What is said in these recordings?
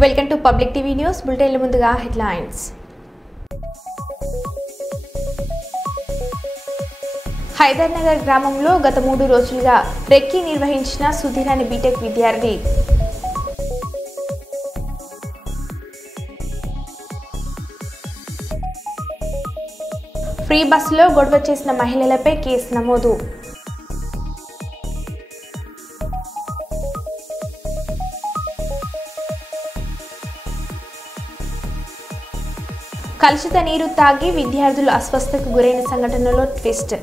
Welcome to Public TV News. Bulletin ముందుగా headlines. Hydernagar గ్రామంలో గత 3 రోజులుగా రెక్కి నిర్వహించిన సుధీర్ అనే బీటెక్ విద్యార్థి. ఫ్రీ బస్సులో గొడవ చేసిన మహిళలపై కేసు నమోదు. కలుషిత నీరు తాగి విద్యార్థులు అస్వస్థతకు గురైన సంఘటనలో ట్విస్ట్.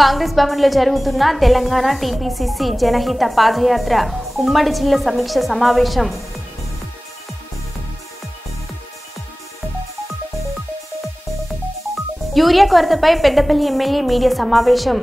కాంగ్రెస్ భవన్లో జరుగుతున్న తెలంగాణ టీపీసీసీ జనహిత పాదయాత్ర ఉమ్మడి జిల్లా సమీక్ష సమావేశం. యూరియా కొరతపై పెద్దపల్లి ఎమ్మెల్యే మీడియా సమావేశం.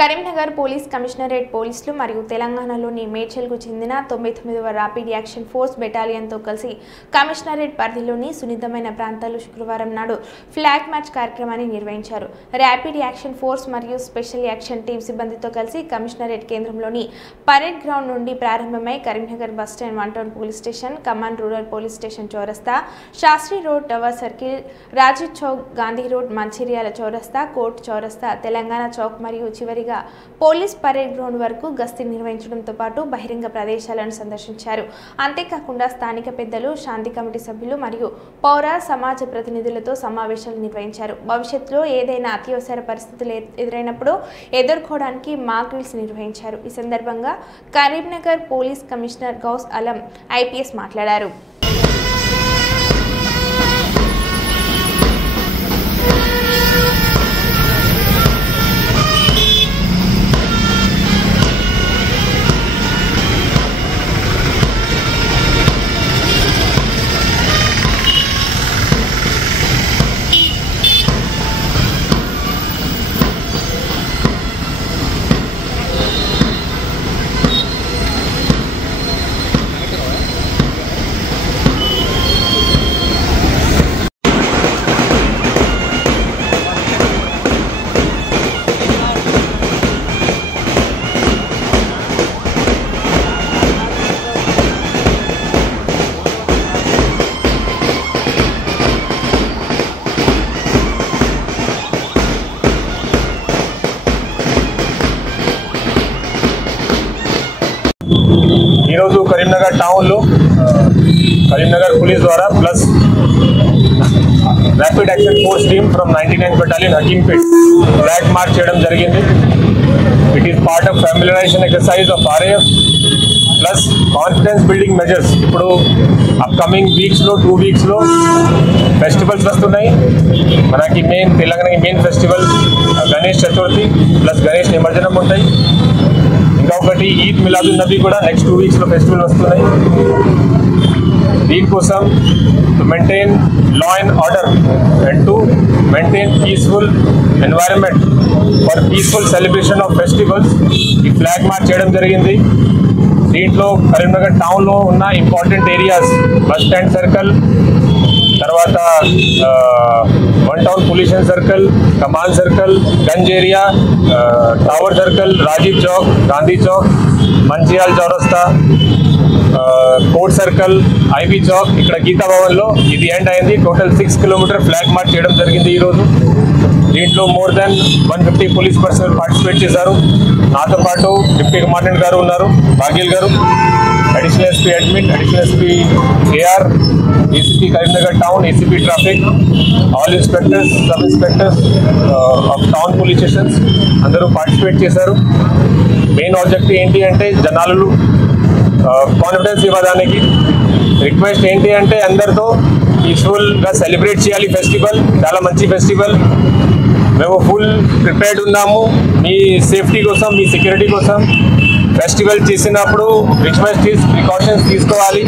కరీంనగర్ పోలీస్ కమిషనరేట్ పోలీసులు మరియు తెలంగాణలోని మేడ్చల్కు చెందిన 99వ ర్యాపిడ్ యాక్షన్ ఫోర్స్ బెటాలియన్తో కలిసి కమిషనరేట్ పరిధిలోని సున్నితమైన ప్రాంతాల్లో శుక్రవారం నాడు ఫ్లాగ్ మార్చ్ కార్యక్రమాన్ని నిర్వహించారు. ర్యాపిడ్ యాక్షన్ ఫోర్స్ మరియు స్పెషల్ యాక్షన్ టీం సిబ్బందితో కలిసి కమిషనరేట్ కేంద్రంలోని పరేడ్ గ్రౌండ్ నుండి ప్రారంభమై Karimnagar bus stand 1 town police station, command rural police station చౌరస్తా, Shastri road, tower circle, Rajiv Chowk, Gandhi road, Mancherial చౌరస్తా, కోర్టు చౌరస్తా, తెలంగాణ చౌక్ మరియు చివరిగా పోలీస్ పరేడ్ గ్రౌండ్ వరకు గస్తీ నిర్వహించడంతో పాటు బహిరంగ ప్రదేశాలను సందర్శించారు. అంతేకాకుండా స్థానిక పెద్దలు, శాంతి కమిటీ సభ్యులు మరియు పౌర సమాజ ప్రతినిధులతో సమావేశాలు నిర్వహించారు. భవిష్యత్తులో ఏదైనా అత్యవసర పరిస్థితులు ఎదురైనప్పుడు ఎదుర్కోవడానికి మాక్ డ్రిల్స్ నిర్వహించారు. ఈ సందర్భంగా Karimnagar police commissioner Ghouse Alam IPS మాట్లాడారు. ఈరోజు కరీంనగర్ టౌన్లో కరీంనగర్ పోలీస్ ద్వారా plus rapid action force team from 99th battalion Hakimpet flag march చేయడం జరిగింది. It is part of familiarisation exercise of RAF plus confidence building measures. ఇప్పుడు అప్కమింగ్ వీక్స్లో 2 వీక్స్లో ఫెస్టివల్స్ వస్తున్నాయి. మనకి తెలంగాణకి main festival Ganesh Chaturthi plus Ganesh Nimajjanam ఉంటాయి. ఇంకా ఒకటి ఈద్ మిలాదున్ నబీ కూడా నెక్స్ట్ 2 వీక్స్లో ఫెస్టివల్ వస్తున్నాయి. దీనికోసం to maintain law and order and to maintain peaceful environment for peaceful celebration of festivals ఈ ఫ్లాగ్ మార్చ్ చేయడం జరిగింది. దీంట్లో కరీంనగర్ టౌన్లో ఉన్న important areas bus stand circle, తర్వాత 1 town police circle, command circle, Ganj area, tower circle, Rajiv Chowk, Gandhi Chowk, Mancherial Chowrasta, court circle, IB Chowk, ఇక్కడ గీతా భవన్లో ఇది ఎండ్ అయింది. టోటల్ 6 కిలోమీటర్ ఫ్లాగ్ మార్చ్ చేయడం జరిగింది ఈరోజు. దీంట్లో more than 150 police personnel participate చేశారు. నాతో పాటు డిప్యూటీ కమాండెంట్ గారు ఉన్నారు, భాగ్యల్ గారు, additional SP admin, additional SP AR, ACP Karimnagar town, ACP traffic, all inspectors, sub inspectors of town police stations అందరూ పార్టిసిపేట్ చేశారు. మెయిన్ ఆబ్జెక్టివ్ ఏంటి అంటే జనాలు కాన్ఫిడెన్స్ ఇవ్వడానికి. రిక్వెస్ట్ ఏంటి అంటే అందరితో పీస్ఫుల్గా సెలబ్రేట్ చేయాలి. ఫెస్టివల్ చాలా మంచి ఫెస్టివల్, మేము ఫుల్ ప్రిపేర్డ్ ఉన్నాము మీ సేఫ్టీ కోసం, మీ సెక్యూరిటీ కోసం. ఫెస్టివల్ చేసినప్పుడు ప్రికాషన్స్ తీసుకోవాలి.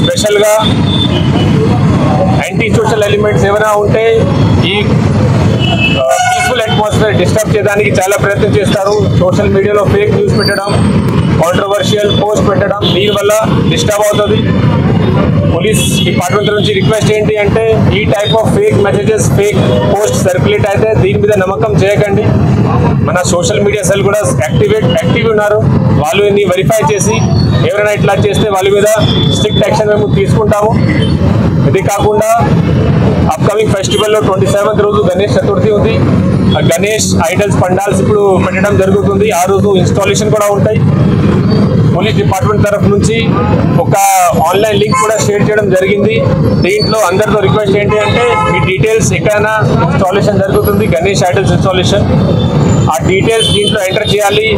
స్పెషల్గా యాంటీ సోషల్ ఎలిమెంట్స్ ఏమైనా ఉంటే ఈ పీస్ఫుల్ అట్మాస్ఫియర్ డిస్టర్బ్ చేయడానికి చాలా ప్రయత్నం చేస్తారు. సోషల్ మీడియాలో ఫేక్ న్యూస్ పెట్టడం, కాంట్రవర్షియల్ పోస్ట్ పెట్టడం, దీనివల్ల డిస్టర్బ్ అవుతుంది. పోలీస్ డిపార్ట్మెంట్ నుంచి రిక్వెస్ట్ ఏంటి అంటే ఈ type of fake messages, fake post circulate అయితే దీని మీద నమ్మకం చేయకండి. మన సోషల్ మీడియా సెల్ కూడా యాక్టివ్ ఉన్నారు. వాళ్ళు ఇన్ని వెరిఫై చేసి ఎవరైనా ఇట్లా చేస్తే వాళ్ళ మీద స్ట్రిక్ట్ యాక్షన్ మేము తీసుకుంటాము. ఇది కాకుండా అప్కమింగ్ ఫెస్టివల్లో 27th రోజు గణేష్ చతుర్థి ఉంది. గణేష్ ఐడల్స్ పండాల్స్ ఇప్పుడు పెట్టడం జరుగుతుంది. ఆ రోజు ఇన్స్టాలేషన్ కూడా ఉంటాయి. పోలీస్ డిపార్ట్మెంట్ తరఫు నుంచి ఒక ఆన్లైన్ లింక్ కూడా షేర్ చేయడం జరిగింది. దీంట్లో అందరితో రిక్వెస్ట్ ఏంటి అంటే మీ డీటెయిల్స్ ఎక్కడైనా ఇన్స్టాలేషన్ జరుగుతుంది, గణేష్ ఐడల్స్ ఇన్స్టాలేషన్, ఆ డీటెయిల్స్ దీంట్లో ఎంటర్ చేయాలి.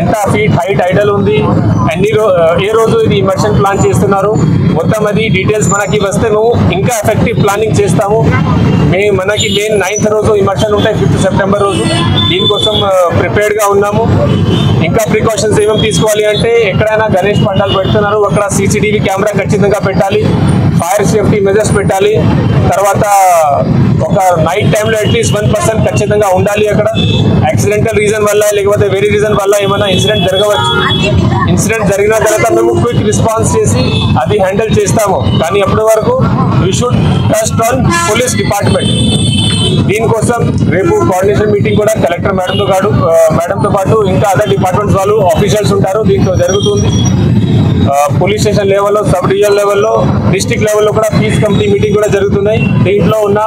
ఎంత ఫీట్ హైట్ ఐడల్ ఉంది, ఏ రోజు ఇది ఇమర్షన్ ప్లాన్ చేస్తున్నారు, మొత్తం అది డీటెయిల్స్ మనకి వస్తే మేము ఇంకా ఎఫెక్టివ్ ప్లానింగ్ చేస్తాము. మనకి మెయిన్ 9th రోజు ఇమర్షన్ ఉంటాయి, 5th సెప్టెంబర్ రోజు. దీనికోసం ప్రిపేర్డ్గా ఉన్నాము. ఇంకా ప్రికాషన్స్ ఏమేమి తీసుకోవాలి అంటే ఎక్కడైనా గణేష్ పండాలు పెడుతున్నారు అక్కడ CCTV కెమెరా ఖచ్చితంగా పెట్టాలి, ఫైర్ సేఫ్టీ మెజర్స్ పెట్టాలి. తర్వాత ఒక నైట్ టైంలో అట్లీస్ట్ 1 person ఖచ్చితంగా ఉండాలి అక్కడ. యాక్సిడెంటల్ రీజన్ వల్ల లేకపోతే వేరే రీజన్ వల్ల ఏమైనా ఇన్సిడెంట్ జరగవచ్చు. ఇన్సిడెంట్ జరిగిన తర్వాత మేము క్విక్ రెస్పాన్స్ చేసి అది హ్యాండిల్ చేస్తాము. కానీ అప్పటి వరకు we should trust on police department. దీనికోసం రేపు కోఆర్డినేషన్ మీటింగ్ కూడా కలెక్టర్ మేడంతో పాటు ఇంకా అదర్ డిపార్ట్మెంట్స్ వాళ్ళు ఆఫీషియల్స్ ఉంటారు. దీంతో జరుగుతుంది. పోలీస్ స్టేషన్ లెవెల్లో, సబ్ డివిజన్ లెవెల్లో, డిస్ట్రిక్ట్ లెవెల్లో కూడా పీస్ కమిటీ మీటింగ్ కూడా జరుగుతున్నాయి. దీంట్లో ఉన్న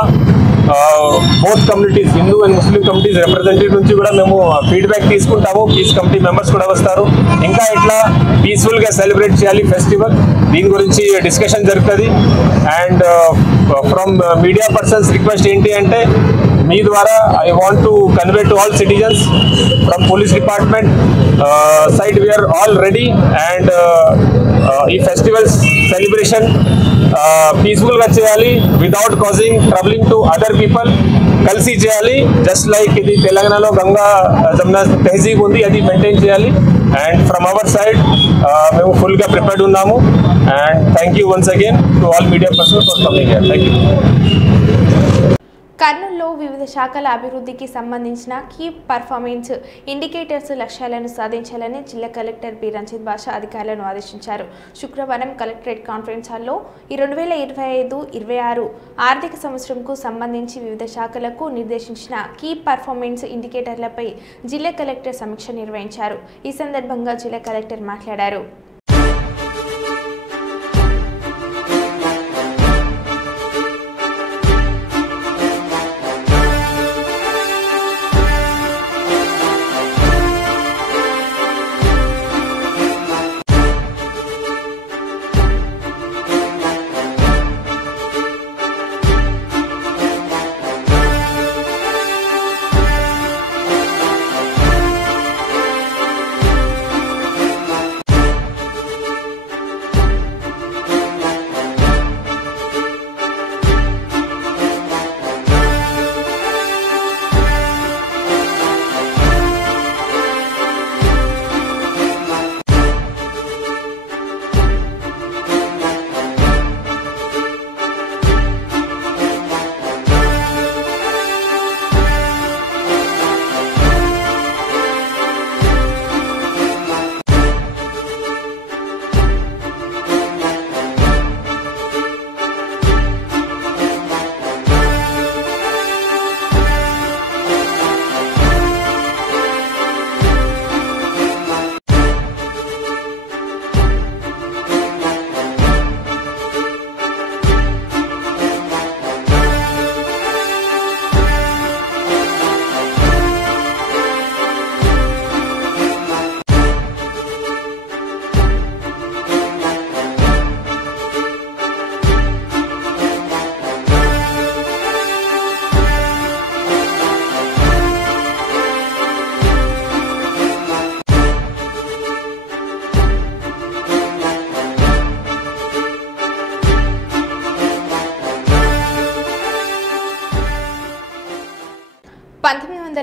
both communities, Hindu and Muslim communities representative నుంచి కూడా మేము ఫీడ్బ్యాక్ తీసుకుంటాము. పీస్ కమిటీ మెంబర్స్ కూడా వస్తారు. ఇంకా ఇట్లా పీస్ఫుల్గా సెలబ్రేట్ చేయాలి ఫెస్టివల్, దీని గురించి డిస్కషన్ జరుగుతుంది. And from media persons request ఏంటి అంటే మీ ద్వారా I want to convey to all citizens from police department side we're all ready. And ఈ ఫెస్టివల్స్ సెలబ్రేషన్ పీస్ఫుల్గా చేయాలి, without causing troubling to other people. కలిసి చేయాలి. జస్ట్ లైక్ ఇది తెలంగాణలో గంగా జమున తహజీబ్ ఉంది, అది మెయింటైన్ చేయాలి. అండ్ ఫ్రమ్ అవర్ సైడ్ మేము ఫుల్గా ప్రిపేర్డ్ ఉన్నాము. And thank you once again to all media persons for coming here. Thank you. కర్నూలులో వివిధ శాఖల అభివృద్ధికి సంబంధించిన కీ పర్ఫార్మెన్స్ ఇండికేటర్స్ లక్ష్యాలను సాధించాలని జిల్లా కలెక్టర్ బి రంజిత్ బాషా అధికారులను ఆదేశించారు. శుక్రవారం కలెక్టరేట్ కాన్ఫరెన్స్ హాల్లో 2025-26 ఆర్థిక సంవత్సరంకు సంబంధించి వివిధ శాఖలకు నిర్దేశించిన కీ పర్ఫార్మెన్స్ ఇండికేటర్లపై జిల్లా కలెక్టర్ సమీక్ష నిర్వహించారు. ఈ సందర్భంగా జిల్లా కలెక్టర్ మాట్లాడారు.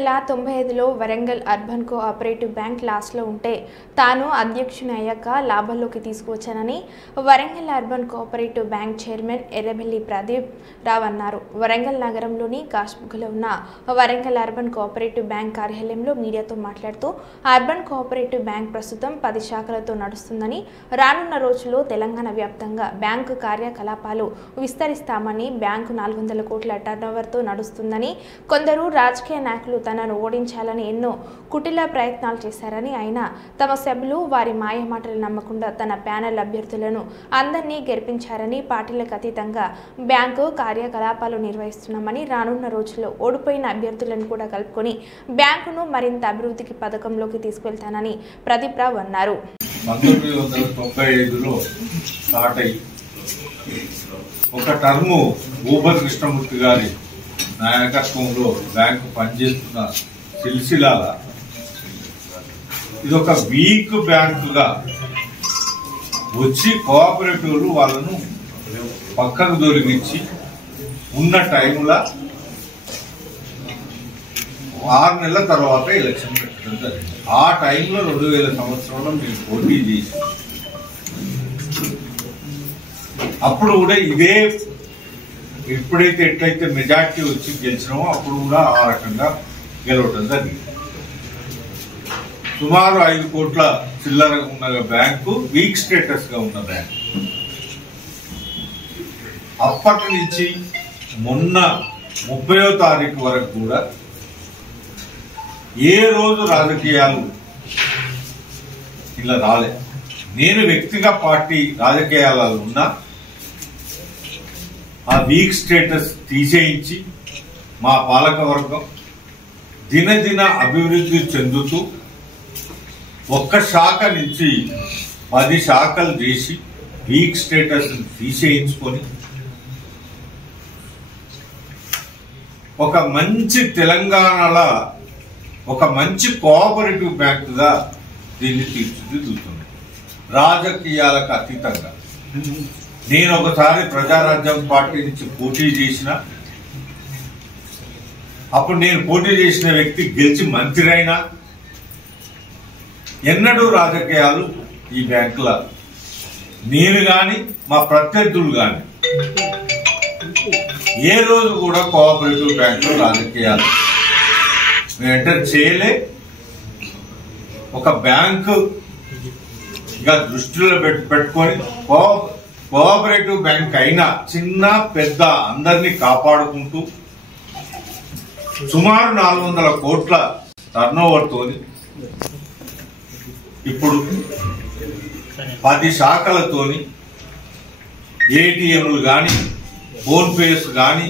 1995లో వరంగల్ అర్బన్ కోఆపరేటివ్ బ్యాంక్ లాస్లో ఉంటే తాను అధ్యక్షుని అయ్యాక లాభంలోకి తీసుకువచ్చానని Warangal urban cooperative bank chairman Errabelli Pradeep Rao అన్నారు. వరంగల్ నగరంలోని కాశ్మీర్లో ఉన్న వరంగల్ అర్బన్ కోఆపరేటివ్ బ్యాంక్ కార్యాలయంలో మీడియాతో మాట్లాడుతూ అర్బన్ కోఆపరేటివ్ బ్యాంక్ ప్రస్తుతం 10 శాఖలతో నడుస్తుందని, రానున్న రోజుల్లో తెలంగాణ వ్యాప్తంగా బ్యాంకు కార్యకలాపాలు విస్తరిస్తామని, బ్యాంకు 400 కోట్ల టర్నోవర్తో నడుస్తుందని, కొందరు రాజకీయ నాయకులు తనను ఓడించాలని ఎన్నో కుటిల ప్రయత్నాలు చేశారని, అయినా తమ సభ్యులు వారి మాయమాటలు నమ్మకుండా తన ప్యానెల్ అభ్యర్థులను అందరినీ గెలిపించారని, పార్టీలకు అతీతంగా బ్యాంకు కార్యకలాపాలు నిర్వహిస్తున్నామని, రానున్న రోజుల్లో ఓడిపోయిన అభ్యర్థులను కూడా కలుపుకొని బ్యాంకును మరింత అభివృద్ధికి పథకంలోకి తీసుకెళ్తానని ప్రదీప్ రావు అన్నారు. 1995లో స్టార్ట్ అయ్యి ఒక టర్ము ఊబర్ కృష్ణమూర్తి గారి నాయకత్వంలో బ్యాంకు పనిచేస్తున్న సిల్సిలాల ఇది ఒక వీక్ బ్యాంకుగా వచ్చి కోఆపరేటివ్లు వాళ్ళను పక్కకు దొరికించి ఉన్న టైంలో 6 నెలల తర్వాత ఎలక్షన్ పెట్టడం జరిగింది. ఆ టైంలో 2000 సంవత్సరంలో మేము పోటీ చేసి అప్పుడు కూడా ఇదే ఎప్పుడైతే ఎట్లయితే మెజార్టీ వచ్చి గెలిచినామో అప్పుడు కూడా ఆ రకంగా గెలవటం జరిగింది. సుమారు 5 కోట్ల చిల్లర ఉన్న బ్యాంకు వీక్ స్టేటస్ గా ఉన్న బ్యాంకు. అప్పటి నుంచి మొన్న 30వ తారీఖు వరకు కూడా ఏ రోజు రాజకీయాలు ఇలా రాలే. నేను వ్యక్తిగత పార్టీ రాజకీయాలలో ఉన్నా ఆ వీక్ స్టేటస్ తీసేయించి మా పాలకవర్గం దినదిన అభివృద్ధి చెందుతూ ఒక్క శాఖ నుంచి 10 శాఖలు చేసి వీక్ స్టేటస్ తీసేయించుకొని ఒక మంచి తెలంగాణలో ఒక మంచి కోఆపరేటివ్ బ్యాంకుగా దీన్ని తీర్చిదిద్దుతుంది. రాజకీయాలకు అతీతంగా నేను ఒకసారి ప్రజారాజ్యం పార్టీ నుంచి పోటీ చేసిన, అప్పుడు నేను పోటీ చేసిన వ్యక్తి గెలిచి మంత్రి అయినా ఎన్నడూ రాజకీయాలు ఈ బ్యాంకుల నేను గాని మా ప్రత్యర్థులు గాని ఏ రోజు కూడా కోఆపరేటివ్ బ్యాంకులో రాజకీయాలు మేము ఎంటర్ చేయలే. ఒక బ్యాంకు దృష్టిలో పెట్టుకొని కోఆపరేటివ్ బ్యాంక్ అయినా చిన్న పెద్ద అందరినీ కాపాడుకుంటూ సుమారు 400 కోట్ల టర్నోవర్ తోని ఇప్పుడు 10 శాఖలతోని ఏటీఎంలు గాని ఫోన్ పేస్ గాని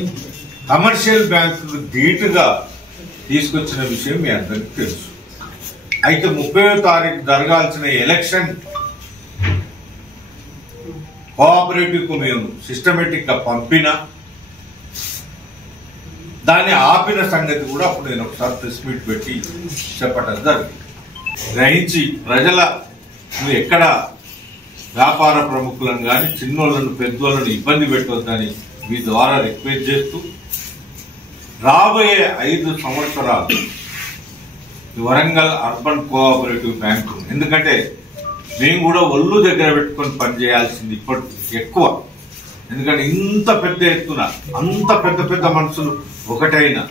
కమర్షియల్ బ్యాంకు ధీటుగా తీసుకొచ్చిన విషయం మీ అందరికీ తెలుసు. అయితే 30వ తారీఖు జరగాల్సిన ఎలక్షన్ కోఆపరేటివ్ కు మేము సిస్టమేటిక్ గా పంపినా దాన్ని ఆపిన సంగతి కూడా అప్పుడు నేను ఒకసారి ప్రెస్ మీట్ పెట్టి చెప్పటం జరిగింది. గ్రహించి ప్రజల ఎక్కడ వ్యాపార ప్రముఖులను కానీ చిన్నోళ్లను పెద్దోళ్లను ఇబ్బంది పెట్టొద్దని మీ ద్వారా రిక్వెస్ట్ చేస్తూ రాబోయే 5 సంవత్సరాలు వరంగల్ అర్బన్ కోఆపరేటివ్ బ్యాంకు, ఎందుకంటే మేము కూడా ఒళ్ళు దగ్గర పెట్టుకొని పనిచేయాల్సింది ఇప్పటి ఎక్కువ. ఎందుకంటే ఇంత పెద్ద ఎత్తున అంత పెద్ద పెద్ద మనుషులు ఒకటైనా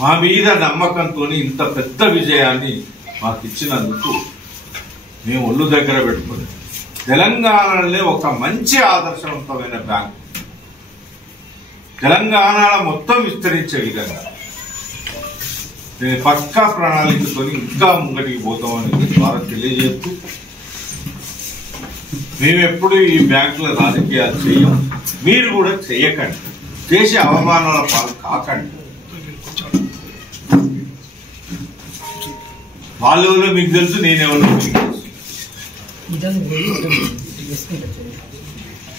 మా మీద నమ్మకంతో ఇంత పెద్ద విజయాన్ని మాకు ఇచ్చినందుకు మేము ఒళ్ళు దగ్గర పెట్టుకొని తెలంగాణలో ఒక మంచి ఆదర్శవంతమైన బ్యాంకు తెలంగాణలో మొత్తం విస్తరించే విధంగా నేను పక్కా ప్రణాళికతో ఇంకా ముంగటికి పోతామని ద్వారా తెలియజేస్తూ మేము ఎప్పుడు ఈ బ్యాంకుల రాజకీయాలు చేయం, మీరు కూడా చేయకండి, చేసే అవమానాల పాలు కాకండి. వాళ్ళు మీకు తెలుసు, నేనేమన్నా మీకు తెలుసు.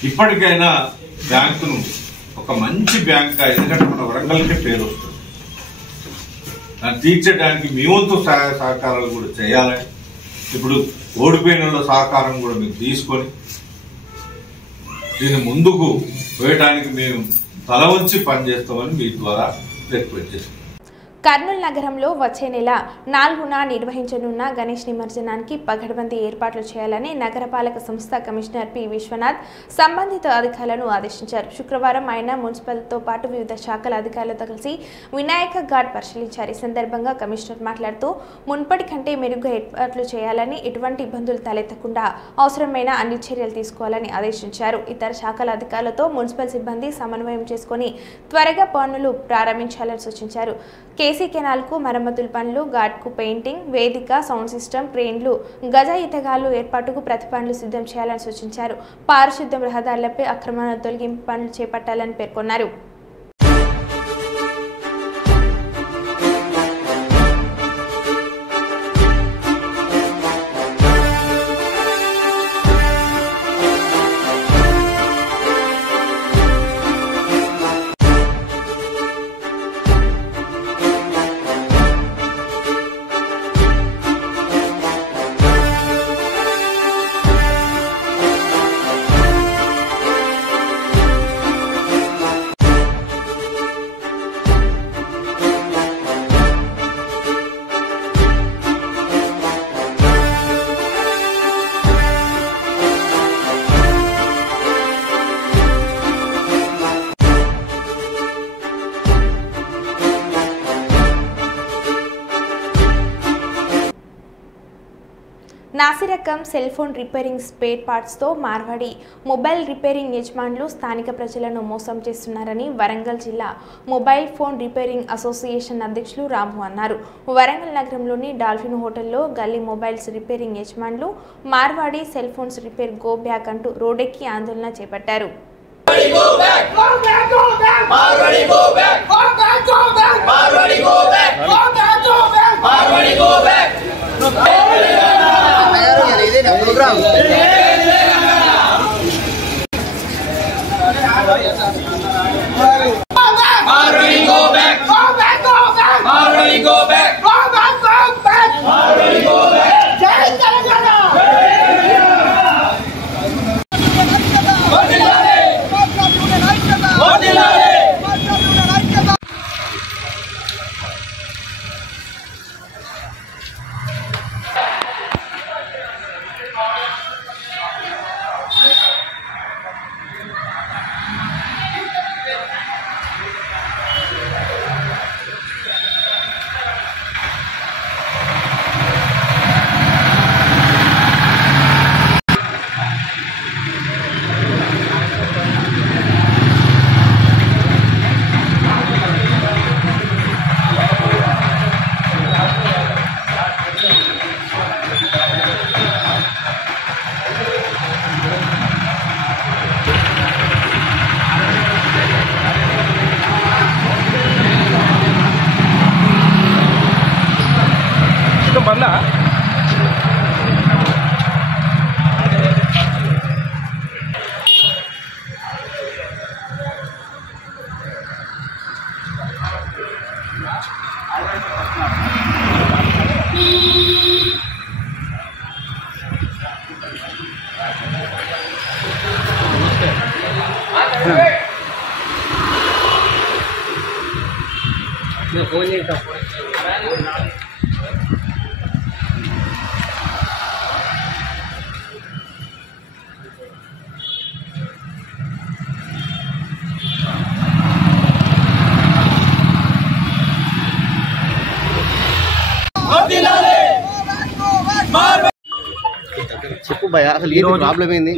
ఇప్పటికైనా బ్యాంకును ఒక మంచి బ్యాంక్, ఎందుకంటే మన వరంగల్కే పేరు వస్తుంది, దాన్ని తీర్చడానికి మీ వంతు సహాయ సహకారాలు కూడా చేయాలని, ఇప్పుడు ఓడిపోయిన వాళ్ళ సహకారం కూడా మేము తీసుకొని దీన్ని ముందుకు పోయడానికి మేము తల వంచి పనిచేస్తామని మీ ద్వారా రిక్వెస్ట్ చేస్తున్నాను. కర్నూలు నగరంలో వచ్చే నెల 4న నిర్వహించనున్న గణేష్ నిమజ్జనానికి పగడ్బందీ ఏర్పాట్లు చేయాలని నగరపాలక సంస్థ కమిషనర్ పి విశ్వనాథ్ సంబంధిత అధికారులను ఆదేశించారు. శుక్రవారం ఆయన మున్సిపల్తో పాటు వివిధ శాఖల అధికారులతో కలిసి వినాయక ఘాట్ పరిశీలించారు. ఈ సందర్భంగా కమిషనర్ మాట్లాడుతూ మున్పటి కంటే మెరుగ్గా ఏర్పాట్లు చేయాలని, ఎటువంటి ఇబ్బందులు తలెత్తకుండా అవసరమైన అన్ని చర్యలు తీసుకోవాలని ఆదేశించారు. ఇతర శాఖల అధికారులతో మున్సిపల్ సిబ్బంది సమన్వయం చేసుకుని త్వరగా పనులు ప్రారంభించాలని సూచించారు. కేసీ కెనాల్కు మరమ్మతుల పనులు, ఘాట్కు పెయింటింగ్, వేదిక, సౌండ్ సిస్టమ్, ట్రైన్లు, గజ ఈతగాళ్లు ఏర్పాటుకు ప్రతి పనులు సిద్ధం చేయాలని సూచించారు. పారిశుద్ధ్యం, రహదారులపై అక్రమాల తొలగింపు పనులు చేపట్టాలని పేర్కొన్నారు. నాసిరకం సెల్ ఫోన్ రిపేరింగ్ స్పేర్ పార్ట్స్తో మార్వాడి మొబైల్ రిపేరింగ్ యజమానులు స్థానిక ప్రజలను మోసం చేస్తున్నారని వరంగల్ జిల్లా మొబైల్ ఫోన్ రిపేరింగ్ అసోసియేషన్ అధ్యక్షులు రాము అన్నారు. వరంగల్ నగరంలోని డాల్ఫిన్ హోటల్లో గల్లీ మొబైల్స్ రిపేరింగ్ యజమానులు Marwadi cell phones repair go back అంటూ రోడ్డెక్కి ఆందోళన చేపట్టారు.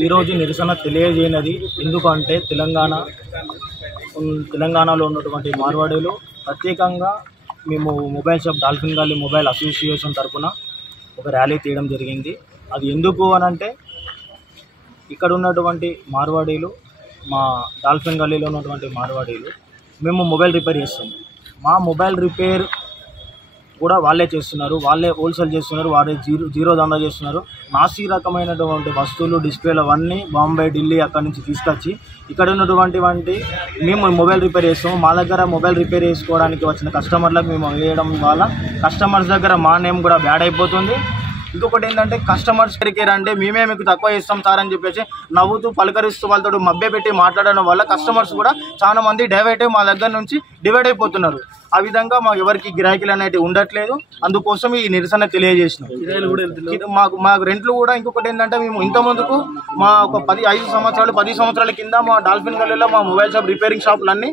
ఈరోజు నిరసన తెలియజేయనది ఎందుకంటే తెలంగాణలో ఉన్నటువంటి మార్వాడీలు ప్రత్యేకంగా మేము మొబైల్ షాప్ డాల్ఫిన్ గల్లీ మొబైల్ అసోసియేషన్ తరఫున ఒక ర్యాలీ తీయడం జరిగింది. అది ఎందుకు అనంటే ఇక్కడ ఉన్నటువంటి మార్వాడీలు, మా డాల్ఫిన్ గల్లీలో ఉన్నటువంటి మార్వాడీలు మేము మొబైల్ రిపేర్ చేస్తాము. మా మొబైల్ రిపేర్ కూడా వాళ్ళే చేస్తున్నారు, వాళ్ళే హోల్సేల్ చేస్తున్నారు, వాళ్ళే జీరో దందా చేస్తున్నారు. నాసి రకమైనటువంటి వస్తువులు, డిస్ప్లేలు అవన్నీ బాంబే, ఢిల్లీ అక్కడి నుంచి తీసుకొచ్చి ఇక్కడ ఉన్నటువంటి మేము మొబైల్ రిపేర్ చేస్తాము. మా దగ్గర మొబైల్ రిపేర్ చేసుకోవడానికి వచ్చిన కస్టమర్లకు మేము వేయడం వల్ల కస్టమర్స్ దగ్గర మా నేమ్ కూడా బ్యాడ్ అయిపోతుంది. ఇంకొకటి ఏంటంటే కస్టమర్స్ దగ్గర అంటే మేమే మీకు తక్కువ ఇస్తాం సార్ అని చెప్పేసి నవ్వుతూ పలకరిస్తూ వాళ్ళతో మభ్య పెట్టి మాట్లాడడం వల్ల కస్టమర్స్ కూడా చాలా మంది డైవర్ట్ అయ్యి మా దగ్గర నుంచి డివైడ్ అయిపోతున్నారు. ఆ విధంగా మాకు ఎవరికి గిరాకీలు అనేవి ఉండట్లేదు. అందుకోసం ఈ నిరసన తెలియజేసినాం. మాకు రెంట్లు కూడా ఇంకొకటి ఏంటంటే, మేము ఇంత ముందుకు మా ఒక 10 సంవత్సరాల కింద మా డాల్ఫిన్ గల్లీలో మా మొబైల్ షాప్ రిపేరింగ్ షాపులన్నీ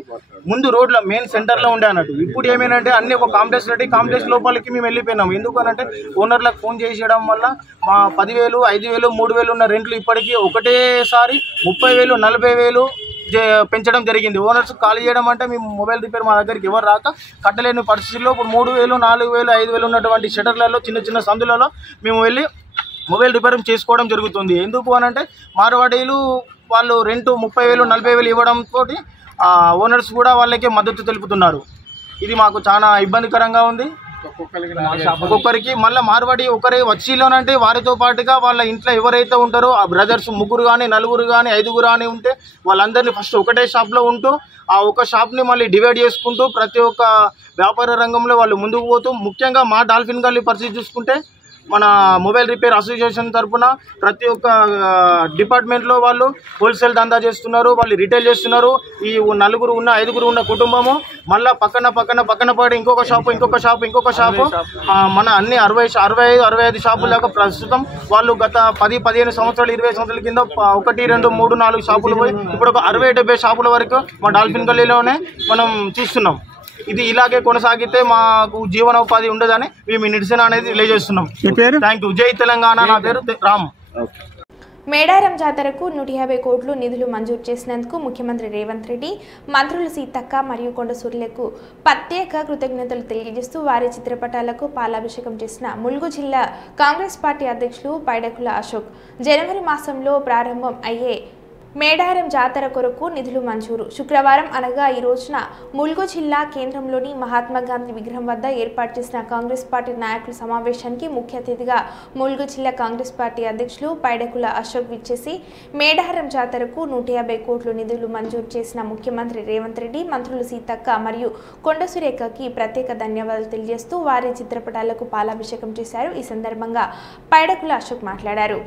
ముందు రోడ్ల మెయిన్ సెంటర్లో ఉండే అన్నట్టు. ఇప్పుడు ఏమేనంటే అన్ని ఒక కాంప్లెక్స్ లోపలికి మేము వెళ్ళిపోయినాం. ఎందుకనంటే ఓనర్లకు ఫోన్ చేసేయడం వల్ల మా 10,000, 5,000, 3,000 ఉన్న రెంట్లు ఇప్పటికీ ఒకటేసారి 30,000, 40,000 పెంచడం జరిగింది. ఓనర్స్ ఖాళీ చేయడం అంటే మేము మొబైల్ రిపేర్ మా దగ్గరికి ఎవరు రాక కట్టలేని పరిస్థితుల్లో ఇప్పుడు 3,000, 4,000, 5,000 ఉన్నటువంటి షటర్లలో చిన్న సందులలో మేము వెళ్ళి మొబైల్ రిపేరింగ్ చేసుకోవడం జరుగుతుంది. ఎందుకు అనంటే మార్వాడీలు వాళ్ళు రెంటు 30,000, 40,000 ఇవ్వడంతో ఓనర్స్ కూడా వాళ్ళకే మద్దతు తెలుపుతున్నారు. ఇది మాకు చాలా ఇబ్బందికరంగా ఉంది. ఒక్కొక్కరికి మళ్ళీ మార్వాడి ఒకరే వచ్చిలోనంటే వారితో పాటుగా వాళ్ళ ఇంట్లో ఎవరైతే ఉంటారో ఆ బ్రదర్స్ 3 కానీ 4 కానీ 5 కానీ ఉంటే వాళ్ళందరినీ ఫస్ట్ ఒకటే షాప్లో ఉంటూ ఆ ఒక షాప్ని మళ్ళీ డివైడ్ చేసుకుంటూ ప్రతి ఒక్క వ్యాపార రంగంలో వాళ్ళు ముందుకు పోతూ, ముఖ్యంగా మా డాల్ఫిన్ గల్లీ పరిస్థితి చూసుకుంటే మన మొబైల్ రిపేర్ అసోసియేషన్ తరఫున ప్రతి ఒక్క డిపార్ట్మెంట్లో వాళ్ళు హోల్సేల్ దందా చేస్తున్నారు, వాళ్ళు రిటైల్ చేస్తున్నారు. ఈ 4 ఉన్న 5 ఉన్న కుటుంబము మళ్ళీ పక్కన పడి ఇంకొక షాపు మన అన్ని 65 షాపుల దాకా ప్రస్తుతం వాళ్ళు గత 10-15 సంవత్సరాలు 20 సంవత్సరాల కింద 1, 2, 3, 4 షాపులు పోయి ఇప్పుడు ఒక 60-70 షాపుల వరకు మా డాల్ఫిన్ గల్లీలోనే మనం చూస్తున్నాం. ఇది ఇలాగే కొనసాగితే మాకు జీవనోపాధి ఉండదని మేము నిరసన అనేది తెలియజేస్తున్నాం. Thank you. జై తెలంగాణ. నా పేరు రామ్. మేడారం జాతరకు 150 కోట్లు నిధులు మంజూరు చేసినందుకు ముఖ్యమంత్రి రేవంత్ రెడ్డి, మంత్రులు సీతక్క మరియు కొండ సూర్యలకు ప్రత్యేక కృతజ్ఞతలు తెలియజేస్తూ వారి చిత్రపటాలకు పాలాభిషేకం చేసిన ములుగు జిల్లా కాంగ్రెస్ పార్టీ అధ్యక్షులు పైడకుల అశోక్. జనవరి మాసంలో ప్రారంభం అయ్యే మేడారం జాతర కొరకు నిధులు మంజూరు. శుక్రవారం అనగా ఈ రోజున ములుగు జిల్లా కేంద్రంలోని మహాత్మాగాంధీ విగ్రహం వద్ద ఏర్పాటు చేసిన కాంగ్రెస్ పార్టీ నాయకుల సమావేశానికి ముఖ్య అతిథిగా ములుగు జిల్లా కాంగ్రెస్ పార్టీ అధ్యక్షులు పైడకుల అశోక్ విచ్చేసి మేడారం జాతరకు 150 కోట్లు నిధులు మంజూరు చేసిన ముఖ్యమంత్రి రేవంత్ రెడ్డి, మంత్రులు సీతక్క మరియు కొండ సురేఖకి ప్రత్యేక ధన్యవాదాలు తెలియజేస్తూ వారి చిత్రపటాలకు పాలాభిషేకం చేశారు. ఈ సందర్భంగా పైడకుల అశోక్ మాట్లాడారు.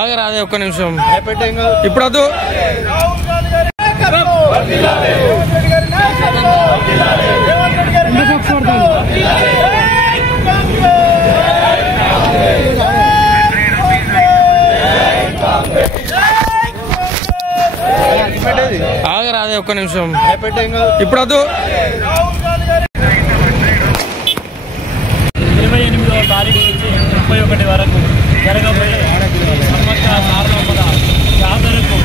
ఆగరాదే ఒక్క నిమిషం ఇప్పుడు ఒక్క నిమిషం ఇప్పుడు వద్దు. 28వ తారీఖు నుంచి 31 వరకు జరగబోయే సమ్మక్క సారలమ్మల జాతరకు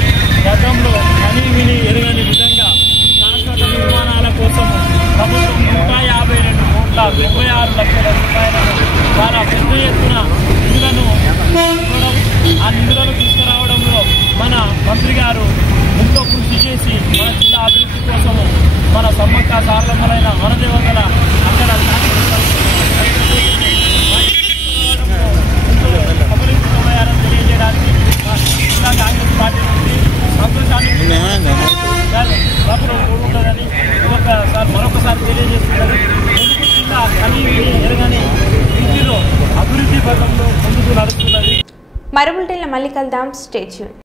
గతంలో కని విని ఎరుగని విధంగా శాశ్వత నిర్మాణాల కోసం ప్రభుత్వం 152,76,00,000 రూపాయలను చాలా పెద్ద ఎత్తున నిధులను ఆ నిధులను తీసుకురావడంలో మన మంత్రి గారు ఎంతో కృషి చేసి మన జిల్లా అభివృద్ధి కోసము మన సమ్మక్క సారలమ్మలైన వనదేవతల అక్కడ అభివృద్ధి తెలియజేయడానికి జిల్లా కాంగ్రెస్ పార్టీ నుంచి సంతోషాన్ని ఉంటుందని మరొకసారి తెలియజేస్తున్నారు. ఎందుకు జిల్లా కనీవి ఎరగని రీతిలో అభివృద్ధి పథంలో ముందుకు నడుస్తున్నది. మరో బులెటిన్లో మళ్ళీ కలుద్దాం. Stay tune.